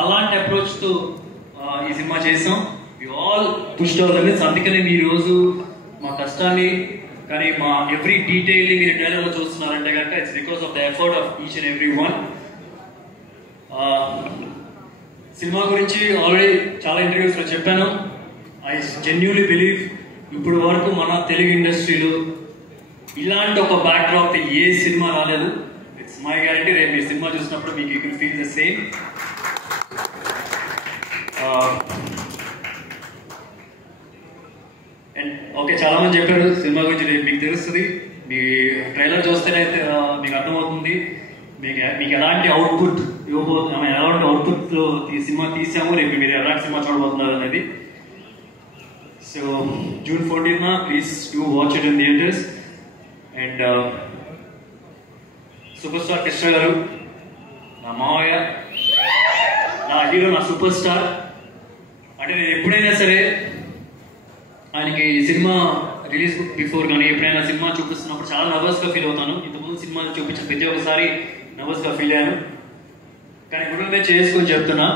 అలాంటి అప్రోచ్ తో ఈ సినిమా చేసాం. We all pushed our limits. అందుకనే ఈ రోజు మా కష్టాన్ని కానీ మా ఎవ్రీ డీటెయిల్ మీరు ట్రైలర్ లో చూస్తున్నారంటే కనుక it's because of the effort of each and every one. Cinema గురించి ఆల్రెడీ చాలా ఇంటర్వ్యూస్ లో చెప్పాను. ఐ జెన్యూన్లీ బిలీవ్ ఇప్పుడు వరకు మన తెలుగు ఇండస్ట్రీలో ఇలాంటి ఒక బ్యాక్ డ్రాప్ ఏ సినిమా రాలేదు. It's my guarantee. రేపు మీ సినిమా చూసినప్పుడు మీకు you can feel the same. And okay, చాలా మంది చెప్పారు సినిమా గురించి. రేపు మీకు తెలుస్తుంది. మీ ట్రైలర్ చూస్తేనే మీకు అర్థమవుతుంది మీకు ఎలాంటి అవుట్పుట్ ఇవ్వబోతున్నాం, ఎలాంటి అవుట్పుట్ ఈ సినిమా తీసాము, రేపు మీరు ఎలాంటి సినిమా చూడబోతున్నారు అనేది. So June 14th please do watch it in theatres. And super star Krishna గారు, నా మావయ్య, నా హీరో, నా సూపర్ స్టార్. అంటే నేను ఎప్పుడైనా సరే ఆయనకి ఈ సినిమా రిలీజ్ బిఫోర్ కానీ ఎప్పుడైనా సినిమా చూపిస్తున్నప్పుడు చాలా నర్వస్గా ఫీల్ అవుతాను. ఇంతకుముందు సినిమాలు చూపించిన ప్రతి ఒక్కసారి నర్వస్గా ఫీల్ అయ్యాను. కానీ ఇప్పుడు చేసుకొని చెప్తున్నా,